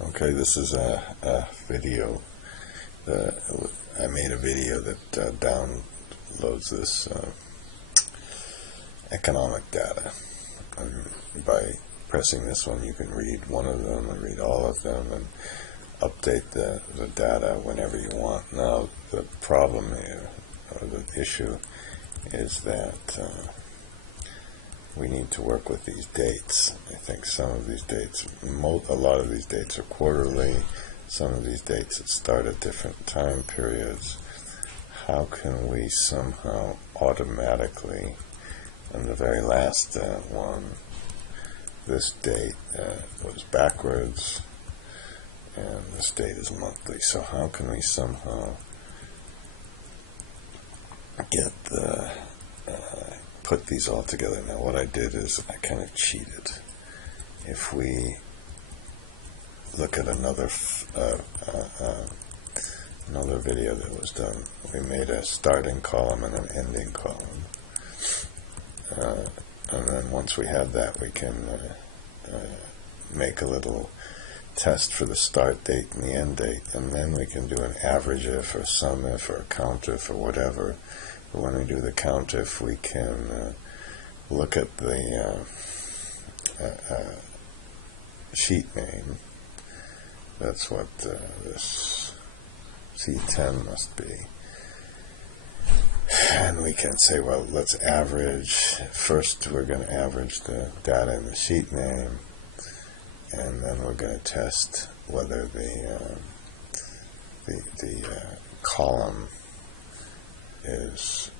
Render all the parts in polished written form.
Okay, this is a video. I made a video that downloads this economic data. And by pressing this one, you can read one of them and read all of them and update the data whenever you want. Now, the problem here, or the issue, is that we need to work with these dates. I think some of these dates, a lot of these dates are quarterly, some of these dates that start at different time periods. How can we somehow automatically, on the very last one, this date was backwards, and this date is monthly. So how can we somehow get the put these all together? Now, what I did is I kind of cheated. If we look at another video that was done, we made a starting column and an ending column, and then once we have that, we can make a little test for the start date and the end date, and then we can do an average if or sum if or a count if or whatever. But when we do the count if, we can look at the sheet name. That's what this C10 must be. And we can say, well, let's average. First, we're going to average the data in the sheet name, and then we're going to test whether the column is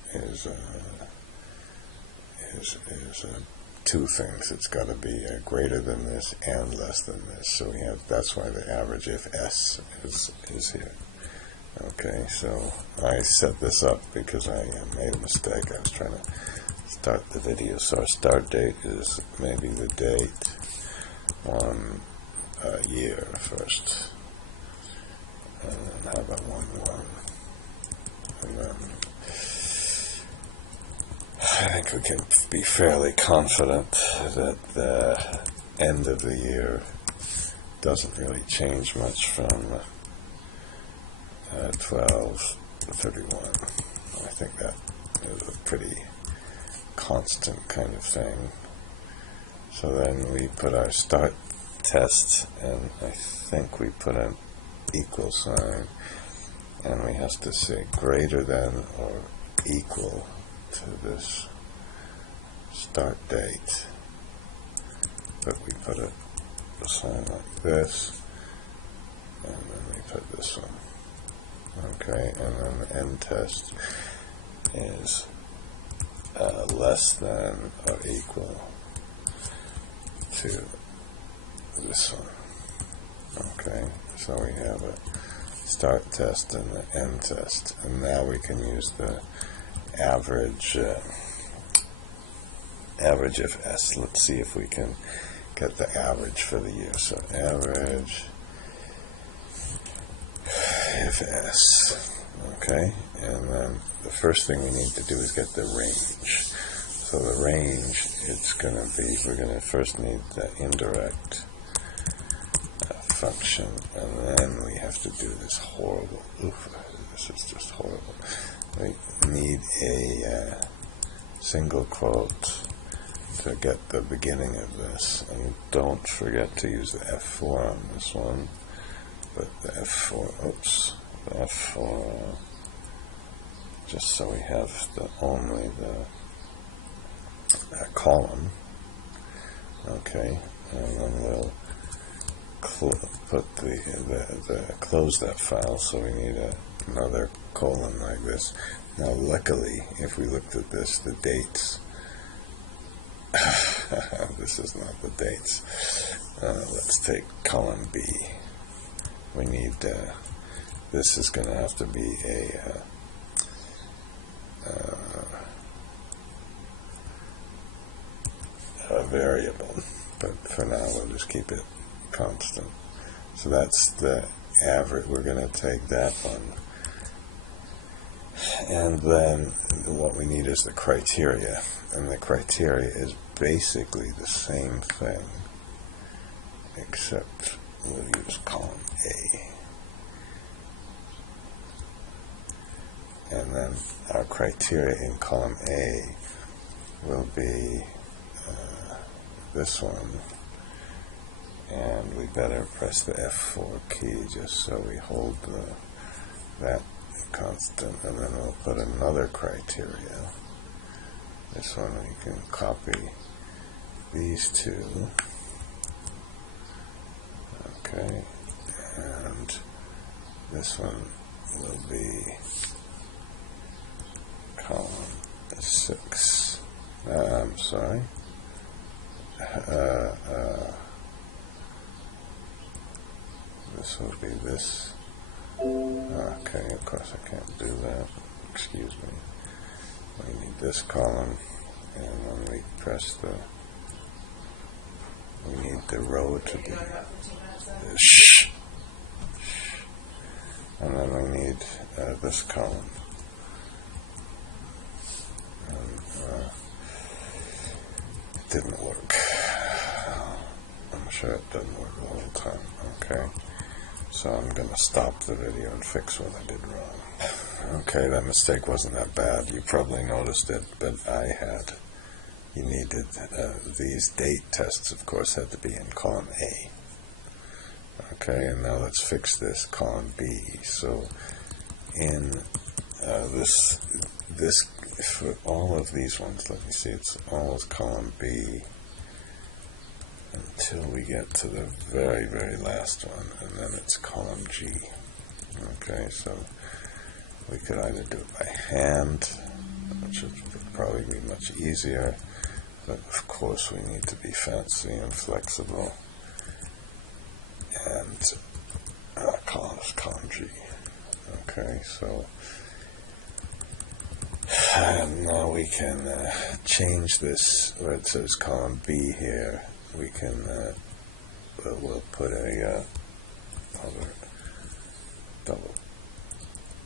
two things. It's got to be greater than this and less than this. So we have, that's why the average if S is here. Okay, so I set this up because I made a mistake. I was trying to start the video. So our start date is maybe the date on year first. And then how about 1/1? And then I think we can be fairly confident that the end of the year doesn't really change much from 12 to 31. I think that is a pretty constant kind of thing. So then we put our start test, and I think we put an equal sign, and we have to say greater than or equal to this start date. But we put a sign like this, and then we put this one. Okay, and then the end test is less than or equal to this one. Okay, so we have a start test and the end test, and now we can use the average if S. Let's see if we can get the average for the year. So average if S. Okay, and then the first thing we need to do is get the range. So the range, it's going to be, we're going to first need the indirect function, and then we have to do this horrible, this is just horrible. We need a single quote to get the beginning of this, and don't forget to use the F4 on this one, but the F4, the F4, just so we have only the column. Okay, and then we'll put close that file, so we need another colon like this. Now luckily, if we looked at this, the dates, this is not the dates. Let's take column B. We need, this is going to have to be a variable, but for now we'll just keep it constant. So that's the average. We're going to take that one, and then what we need is the criteria, and the criteria is basically the same thing, except we'll use column A. And then our criteria in column A will be this one, and we better press the F4 key just so we hold that constant, and then we'll put another criteria. This one we can copy these two, okay, and this one will be column 6. I'm sorry. This will be this. Okay, of course I can't do that. Excuse me. We need this column, and when we press we need the row to be shh. And then we need this column. It didn't work. I'm sure it doesn't work all the time. Okay, so I'm going to stop the video and fix what I did wrong. Okay, that mistake wasn't that bad. You probably noticed it, but I had. You needed these date tests, of course, had to be in column A. Okay, and now let's fix this column B. So in this for all of these ones, let me see, it's always column B until we get to the very, very last one, and then it's column G. Okay, so we could either do it by hand, which would probably be much easier, but of course we need to be fancy and flexible, and column G. Okay, so and now we can change this where it says column B here. We can we'll put a other double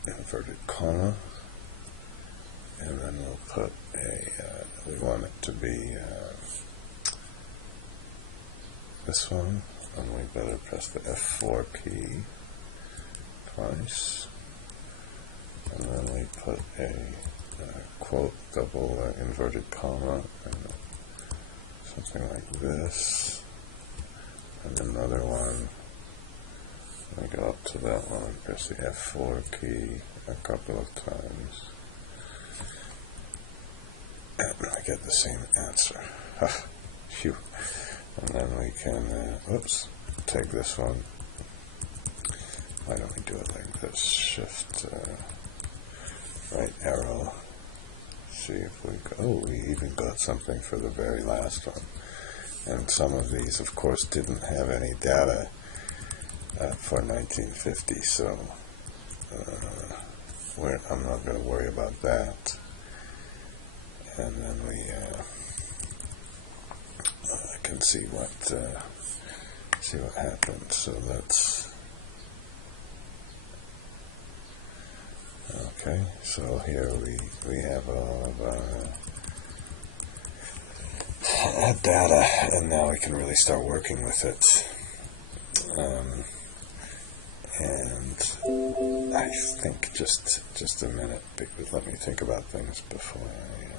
inverted comma, and then we'll put a we want it to be this one, and we better press the F4 key twice, and then we put a quote double inverted comma and something like this, and another one. I go up to that one, press the F4 key a couple of times, and I get the same answer. Phew. And then we can, oops, take this one. Why don't we do it like this? Shift, right arrow. See if we go, oh, we even got something for the very last one. And some of these, of course, didn't have any data for 1950, so I'm not going to worry about that. And then we can see what happens. So let's. Okay, so here we have all of our data, and now we can really start working with it. And I think just a minute, let me think about things before I